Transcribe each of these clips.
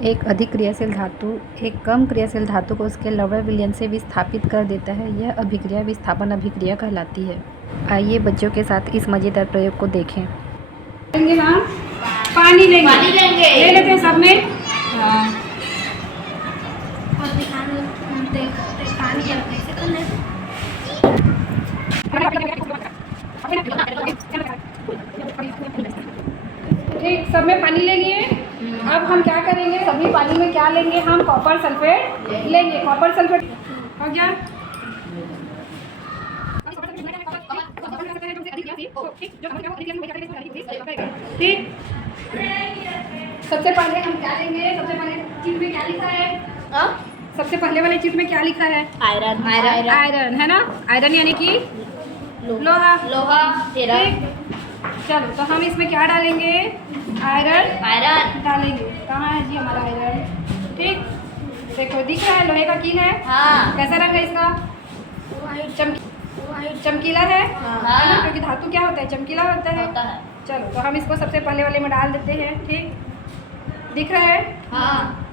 एक अधिक क्रियाशील धातु एक कम क्रियाशील धातु को उसके लवण विलयन से विस्थापित कर देता है। यह अभिक्रिया विस्थापन अभिक्रिया कहलाती है। आइए बच्चों के साथ इस मज़ेदार प्रयोग को देखें। हम पानी लेंगे ले लेते हैं सब में। ठीक, सब में पानी ले लिए। अब हम क्या करेंगे, सभी पानी में क्या लेंगे, हम कॉपर सल्फेट लेंगे। कॉपर सल्फेट हो गया। ठीक, सबसे पहले हम क्या लेंगे, सबसे पहले चीज में क्या लिखा है? सबसे पहले वाले चीज में क्या लिखा है? आयरन। आयरन है ना। आयरन यानी कि लोहा। ठीक, चलो तो हम इसमें क्या डालेंगे? आयरन डालेंगे। कहाँ है जी हमारा आयरन? ठीक, देखो दिख रहा है, लोहे का कील है। हाँ। कैसा रंग है इसका? चमकीला है। हाँ। क्योंकि धातु क्या होता है? चमकीला होता है। चलो तो हम इसको सबसे पहले वाले में डाल देते हैं। ठीक, दिख रहा है। हाँ।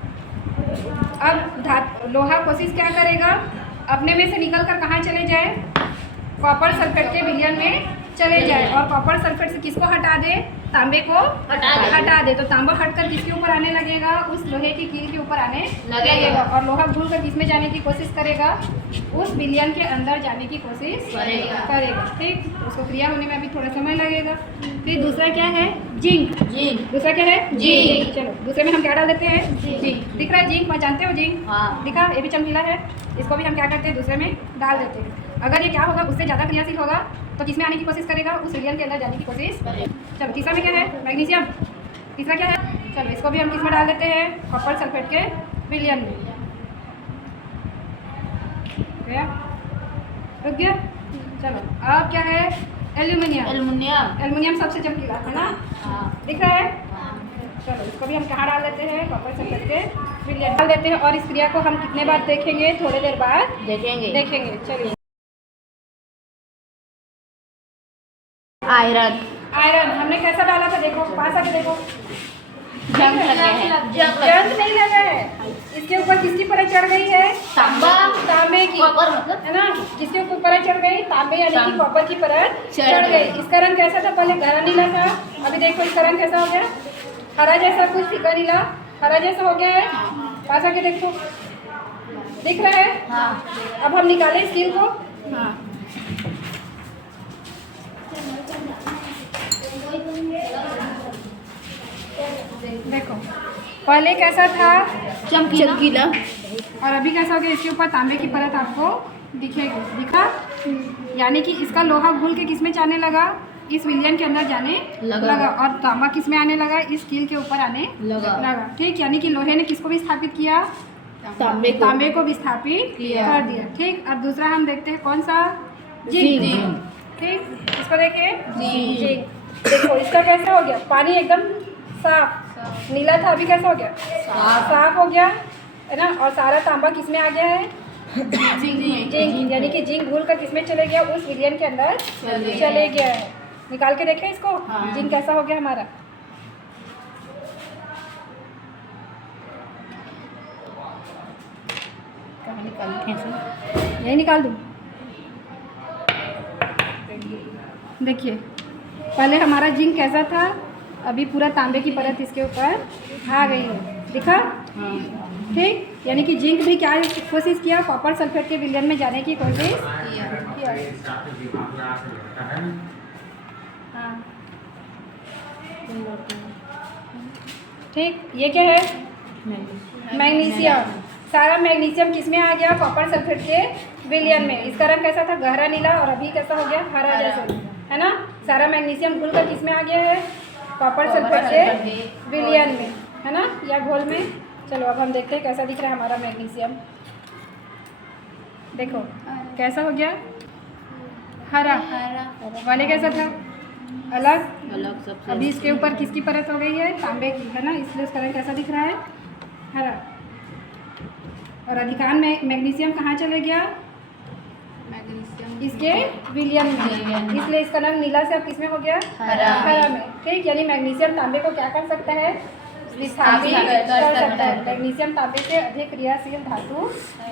अब लोहा कोशिश क्या करेगा, अपने में से निकल कर कहाँ चले जाए? कॉपर सल्फेट के विलयन में चले जाए। और कॉपर सल्फेट से किसको हटा दे? तांबे को हटा दे। तो तांबा हटकर किसके ऊपर आने लगेगा? उस लोहे की कील के ऊपर आने लगेगा। और लोहा घुल कर किसमें जाने की कोशिश करेगा? उस विलयन के अंदर जाने की कोशिश करेगा। ठीक, उसको क्रिया होने में अभी थोड़ा समय लगेगा। फिर दूसरा क्या है? जिंक। दूसरा क्या है? जिंक। चलो दूसरे में हम क्या डाल देते हैं? जिंक। दिख रहा है जिंक, मैं जानते हो जिंक? हाँ। दिखा, ये भी चमकीला है। इसको भी हम क्या करते हैं? दूसरे में डाल देते हैं। अगर ये क्या होगा, उससे ज़्यादा क्रियाशील होगा तो किसमें आने की कोशिश करेगा? उस विलयन के अंदर जाने की कोशिश। चलो तीसरा में क्या है? मैग्नीशियम। तीसरा क्या है? चलो इसको भी हम किस में डाल देते हैं? कॉपर सल्फेट के विलयन में। गया? रुक गया? चलो अब क्या है? एल्यूमिनियम। एल्यूमिनियम सबसे चमकीला है ना। दिख रहा है? चलो इसको भी हम कहाँ डाल देते हैं? कॉपर सल्फेट के विलयन डाल देते हैं। और इस क्रिया को हम कितने बार देखेंगे? थोड़ी देर बाद देखेंगे। चलिए, आयरन हमने कैसा डाला था? देखो पास आके देखो, जंग नहीं लगा है। इसके ऊपर किसकी परत चढ़ गई है? तांबे की, है ना। जिसके ऊपर परत चढ़ गई? तांबे यानी कि कॉपर की परत चढ़ गई। इसका रंग कैसा था? पहले गहरा नीला था। अभी देखो इसका रंग कैसा हो गया? हरा जैसा, कुछ फीका नीला हरा जैसा हो गया है। पास आके देखो, दिख रहा है? हाँ। अब हम निकालें इस कील को। देखो पहले कैसा था? चमकीला। और अभी कैसा हो गया? इसके ऊपर तांबे की परत आपको दिखेगी। दिखा? यानी कि इसका लोहा घुल के किस में जाने लगा? इस विलयन के अंदर जाने लगा। और तांबा किस में आने लगा? इस कील के ऊपर आने लगा। ठीक, यानी कि लोहे ने किसको विस्थापित किया? तांबे को विस्थापित कर दिया। ठीक, अब दूसरा हम देखते हैं कौन सा? जिंक। ठीक, इसको देखिए। जिंक। देखो इसका कैसा हो गया? पानी एकदम साफ, नीला था, अभी कैसा हो गया? साफ हो गया, है ना। और सारा तांबा किस में आ गया है? जिंक। यानी कि जिंक घुल कर किस में चले गया? उस विलयन के अंदर चले गया है। निकाल के देखें इसको। जिंक कैसा हो गया हमारा? यही निकाल दूँ? देखिए पहले हमारा जिंक कैसा था, अभी पूरा तांबे की परत इसके ऊपर आ गई है। दिखा? ठीक, यानी कि जिंक भी क्या कोशिश किया? कॉपर सल्फेट के विलयन में जाने की कोशिश किया। हाँ, ठीक, ये क्या है? मैग्नीशियम। सारा मैग्नीशियम किस में आ गया? कॉपर सल्फेट के विलयन में। इसका रंग कैसा था? गहरा नीला। और अभी कैसा हो गया? हरा जैसा, है ना। सारा मैग्नीशियम घुल कर किस में आ गया है? कॉपर सल्फेट के विलयन में, है ना, या घोल में। चलो अब हम देखते हैं कैसा दिख रहा है हमारा मैग्नीशियम। देखो कैसा हो गया? हरा। वाले कैसा था? अलग। अभी इसके ऊपर किसकी परत हो गई है? तांबे की, है ना, इसलिए इसका रंग कैसा दिख रहा है? हरा। और अधिकांश मैग्नीशियम कहाँ चले गया? इसके विलयन में, इसलिए इसका रंग नीला से अब किसमें हो गया? हरा में। ठीक, यानी मैग्नीशियम तांबे को क्या कर सकता है? विस्थापित कर सकता है। मैग्नीशियम तांबे से अधिक क्रियाशील धातु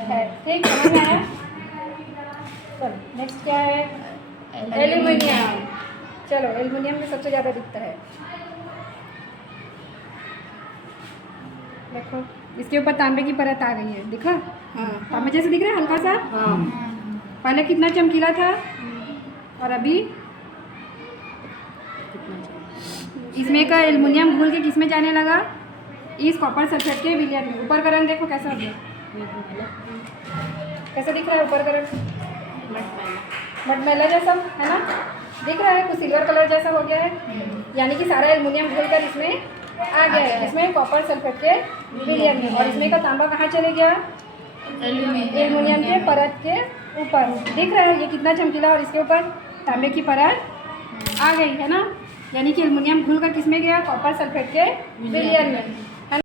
है। ठीक, समझ में आया? चलो नेक्स्ट क्या है? एल्यूमिनियम। चलो एल्यूमिनियम में सबसे ज़्यादा दिखता है। देखो इसके ऊपर तांबे की परत आ गई है, दिखा? हाँ, तांबे जैसे दिख रहा है हल्का सा। हाँ। पहले कितना चमकीला था और अभी इसमें का एल्युमिनियम घुल के किस में जाने लगा? इस कॉपर सल्फेट के विलयन में। ऊपर का रंग देखो कैसा हो गया, कैसा दिख रहा है ऊपर का रंग? मटमैला जैसा है ना, दिख रहा है, कुछ सिल्वर कलर जैसा हो गया है। यानी कि सारा एल्युमिनियम घुल कर इसमें आ गया है, इसमें कॉपर सल्फेट के विलयन में। और इसमें का तांबा कहाँ चले गया? एल्युमिनियम के परत के ऊपर। दिख रहा है ये कितना चमकीला, और इसके ऊपर तांबे की परत आ गई है ना। यानी कि एल्युमिनियम घुल कर किस में गया? कॉपर सल्फेट के विलयन में।